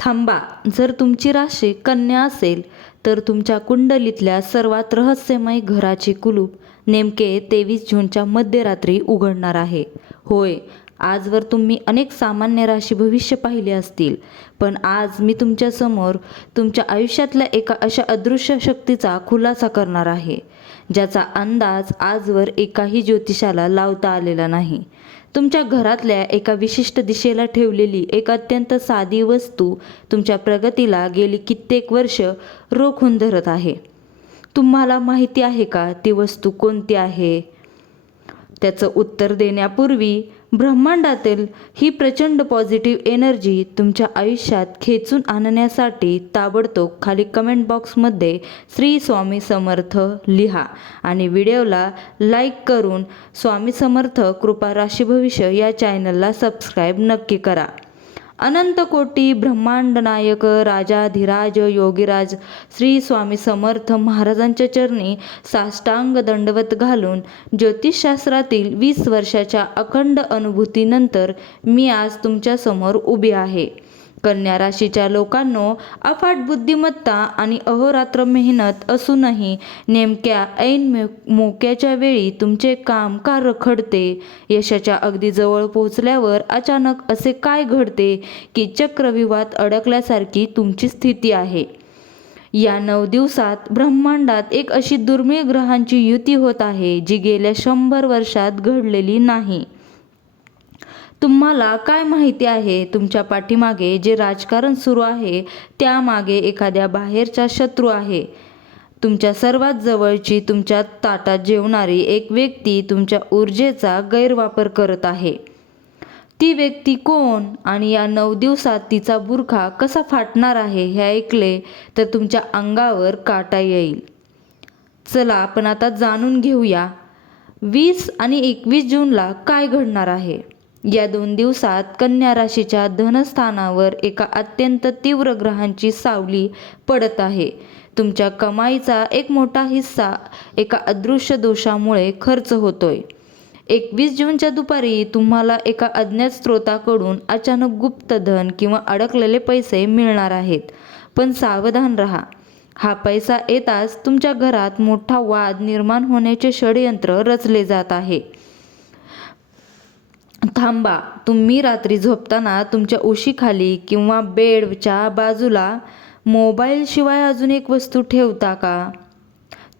थांबा. जर तुमची राशी कन्या असेल तर तुमच्या कुंडलीतल्या सर्वात रहस्यमय घराचे कुलूप नेमके 23 जूनच्या मध्यरात्री उघडणार आहे. होय, आजवर तुम्ही अनेक सामान्य राशी भविष्य पाहिले असतील, पण आज मी तुमच्यासमोर तुमच्या आयुष्यातल्या एका अशा अदृश्य शक्तीचा खुलासा करणार आहे, ज्याचा अंदाज आजवर एकाही ज्योतिषाला लावता आलेला नाही. तुमच्या घरातल्या एका विशिष्ट दिशेला ठेवलेली एक अत्यंत साधी वस्तू तुमच्या प्रगतीला गेली कित्येक वर्ष रोखून धरत आहे. तुम्हाला माहिती आहे का ती वस्तू कोणती आहे? त्याचं उत्तर देण्यापूर्वी ब्रह्मांडातील ही प्रचंड पॉझिटिव्ह एनर्जी तुमच्या आयुष्यात खेचून आणण्यासाठी ताबडतोब खाली कमेंट बॉक्समध्ये श्री स्वामी समर्थ लिहा आणि व्हिडिओला लाईक करून स्वामी समर्थ कृपा राशी भविष्य या चॅनलला सबस्क्राईब नक्की करा. अनंत कोटी ब्रह्मांड नायक राजाधिराज योगीराज श्री स्वामी समर्थ महाराजांच्या चरणी साष्टांग दंडवत घालून ज्योतिषशास्त्रातील 20 वर्षाच्या अखंड अनुभूतीनंतर मी आज तुमच्यासमोर उभी आहे. कन्या राशीच्या लोकांनो, अफाट बुद्धिमत्ता आणि अहोरात्र मेहनत असूनही नेमक्या ऐन मोक्याच्या वेळी तुमचे काम का रखडते? यशाच्या अगदी जवळ पोहोचल्यावर अचानक असे काय घडते की चक्रव्यूहात अडकल्यासारखी तुमची स्थिती आहे? या 9 दिवसात ब्रह्मांडात एक अशी दुर्मिळ ग्रहांची युती होत आहे जी गेल्या 100 वर्षात घडलेली नाही. तुम्हाला काय माहिती आहे? तुमच्या पाठीमागे जे राजकारण सुरू आहे त्यामागे एखाद्या बाहेरचा शत्रू आहे. तुमच्या सर्वात जवळची, तुमच्या ताटात जेवणारी एक व्यक्ती तुमच्या ऊर्जेचा गैरवापर करत आहे. ती व्यक्ती कोण आणि या 9 दिवसात तिचा बुरखा कसा फाटणार आहे हे ऐकले तर तुमच्या अंगावर काटा येईल. चला आपण आता जाणून घेऊया 20 आणि 21 जूनला काय घडणार आहे. या 2 दिवसात कन्या राशीच्या धनस्थानावर एका अत्यंत तीव्र ग्रहांची सावली पडत आहे. तुमच्या कमाईचा एक मोठा हिस्सा एका अदृश्य दोषामुळे खर्च होतोय. 21 जूनच्या दुपारी तुम्हाला एका अज्ञात स्रोताकडून अचानक गुप्त धन किंवा अडकलेले पैसे मिळणार आहेत. पण सावधान राहा, हा पैसा येताच तुमच्या घरात मोठा वाद निर्माण होण्याचे षडयंत्र रचले जात आहे. थांबा. तुम्ही रात्री झोपताना तुमच्या उशीखाली किंवा बेडच्या बाजूला मोबाईलशिवाय अजून एक वस्तू ठेवता का?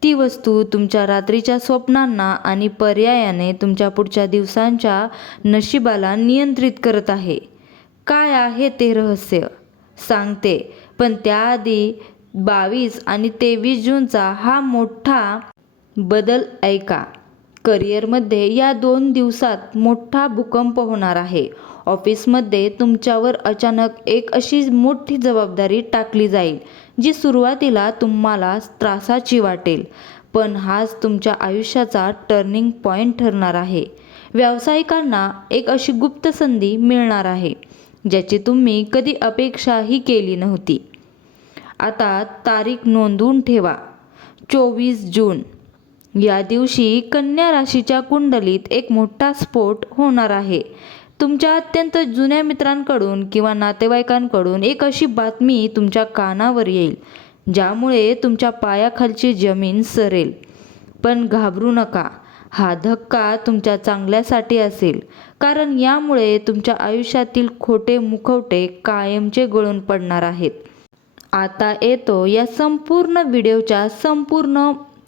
ती वस्तू तुमच्या रात्रीच्या स्वप्नांना आणि पर्यायाने तुमच्या पुढच्या दिवसांच्या नशिबाला नियंत्रित करत आहे. काय आहे ते रहस्य? सांगते, पण त्याआधी 22 आणि 23 जूनचा हा मोठा बदल ऐका. करिअरमध्ये या 2 दिवसात मोठा भूकंप होणार आहे. ऑफिसमध्ये तुमच्यावर अचानक एक अशी मोठी जबाबदारी टाकली जाईल जी सुरुवातीला तुम्हाला त्रासाची वाटेल, पण हाच तुमच्या आयुष्याचा टर्निंग पॉइंट ठरणार आहे. व्यावसायिकांना एक अशी गुप्त संधी मिळणार आहे ज्याची तुम्ही कधी अपेक्षाही केली नव्हती. आता तारीख नोंदवून ठेवा, 24 जून. या दिवशी कन्या राशीच्या कुंडलीत एक मोठा स्फोट होणार आहे. तुमच्या अत्यंत जुन्या मित्रांकडून किंवा नातेवाईकांकडून एक अशी बातमी तुमच्या कानावर येईल ज्यामुळे तुमच्या पायाखालची जमीन सरेल. पण घाबरू नका, हा धक्का तुमच्या चांगल्यासाठी असेल, कारण यामुळे तुमच्या आयुष्यातील खोटे मुखवटे कायमचे गळून पडणार आहेत. आता येतो या संपूर्ण व्हिडिओच्या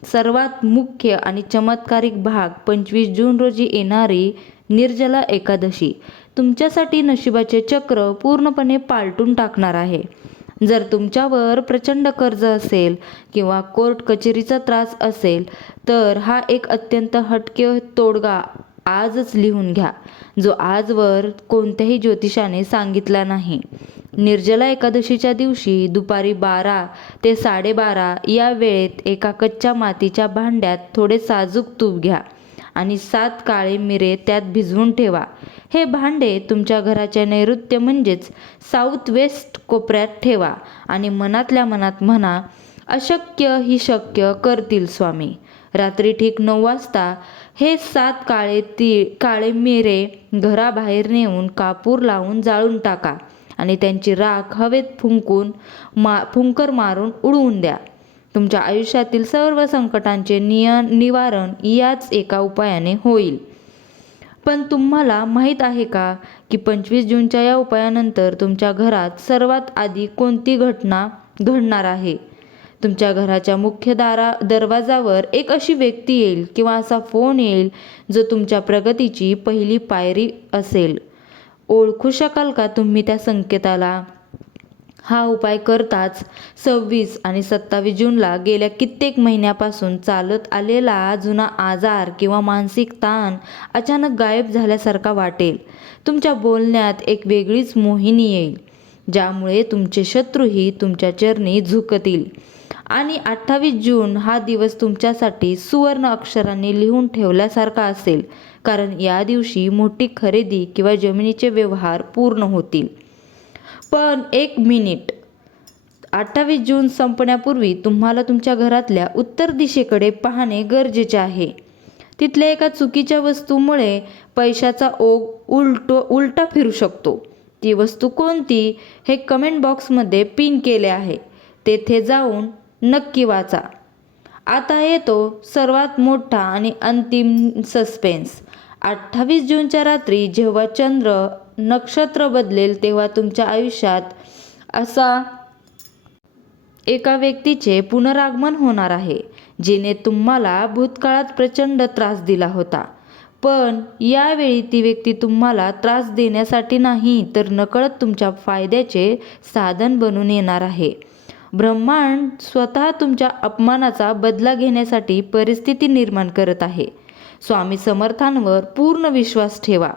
सर्वात मुख्य आणि चमत्कारिक भाग. 25 जून रोजी येणारी निर्जला एकादशी तुमच्यासाठी नशिबाचे चक्र पूर्णपणे पालटून टाकणार आहे. जर तुमच्यावर प्रचंड कर्ज असेल किंवा कोर्ट कचेरीचा त्रास असेल तर हा एक अत्यंत हटके तोडगा आजच लिहून घ्या, जो आजवर कोणत्याही ज्योतिषाने सांगितला नाही. निर्जला एकादशीच्या दिवशी दुपारी 12 ते 12:30 या वेळेत एका कच्च्या मातीच्या भांड्यात थोडे साजूक तूप घ्या आणि 7 काळे मिरे त्यात भिजवून ठेवा. हे भांडे तुमच्या घराच्या नैऋत्य म्हणजेच साऊथ वेस्ट कोपऱ्यात ठेवा आणि मनातल्या मनात म्हणा, अशक्य ही शक्य करतील स्वामी. रात्री ठीक 9 वाजता हे 7 काळे मिरे घराबाहेर नेऊन कापूर लावून जाळून टाका आणि त्यांची राख हवेत फुंकर मारून उडवून द्या. तुमच्या आयुष्यातील सर्व संकटांचे निवारण याच एका उपायाने होईल. पण तुम्हाला माहीत आहे का की 25 जूनच्या या उपायानंतर तुमच्या घरात सर्वात आधी कोणती घटना घडणार आहे? तुमच्या घराच्या मुख्य दरवाजावर एक अशी व्यक्ती येईल किंवा असा फोन येईल जो तुमच्या प्रगतीची पहिली पायरी असेल. ओळखू शकाल का तुम्ही त्या संकेताला? हा उपाय करताच 26 आणि 27 जूनला गेल्या कित्येक महिन्यापासून चालत आलेला जुना आजार किंवा मानसिक ताण अचानक गायब झाल्यासारखा वाटेल. तुमच्या बोलण्यात एक वेगळीच मोहिनी येईल, ज्यामुळे तुमचे शत्रूही तुमच्या चरणी झुकतील. आणि 28 जून हा दिवस तुमच्यासाठी सुवर्ण अक्षरांनी लिहून ठेवल्यासारखा असेल, कारण या दिवशी मोठी खरेदी किंवा जमिनीचे व्यवहार पूर्ण होतील. पण एक मिनिट, 28 जून संपण्यापूर्वी तुम्हाला तुमच्या घरातल्या उत्तर दिशेकडे पाहणे गरजेचे आहे. तिथल्या एका चुकीच्या वस्तूमुळे पैशाचा ओघ उलटा फिरू शकतो. ती वस्तू कोणती हे कमेंट बॉक्समध्ये पिन केले आहे. तेथे जाऊन नक्की वाचा. आता येतो सर्वात मोठा आणि अंतिम सस्पेन्स. 28 जूनच्या रात्री जेव्हा चंद्र नक्षत्र बदलेल तेव्हा तुमच्या आयुष्यात असा एका व्यक्तीचे पुनरागमन होणार आहे, जिने तुम्हाला भूतकाळात प्रचंड त्रास दिला होता. पण यावेळी ती व्यक्ती तुम्हाला त्रास देण्यासाठी नाही, तर नकळत तुमच्या फायद्याचे साधन बनून येणार आहे. ब्रह्मांड स्वतः तुमच्या अपमानाचा बदला घेण्यासाठी परिस्थिती निर्माण करत आहे. स्वामी समर्थांवर पूर्ण विश्वास ठेवा.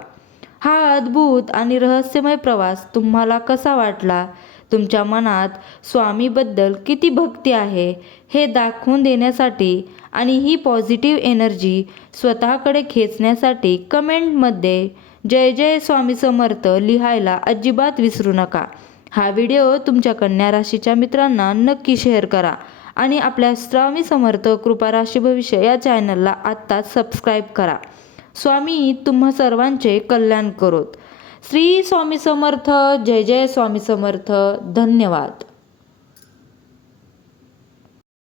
हा अद्भुत आणि रहस्यमय प्रवास तुम्हाला कसा वाटला? तुमच्या मनात स्वामीबद्दल किती भक्ती आहे हे दाखवून देण्यासाठी आणि ही पॉझिटिव्ह एनर्जी स्वतःकडे खेचण्यासाठी कमेंटमध्ये जय जय स्वामी समर्थ लिहायला अजिबात विसरू नका. हा व्हिडिओ तुमच्या कन्या राशीच्या मित्रांना नक्की शेअर करा आणि आपल्या स्वामी समर्थ कृपा राशी भविष्य या चॅनलला आत्ताच सबस्क्राईब करा. स्वामी तुम्हा सर्वांचे कल्याण करोत. श्री स्वामी समर्थ. जय जय स्वामी समर्थ. धन्यवाद.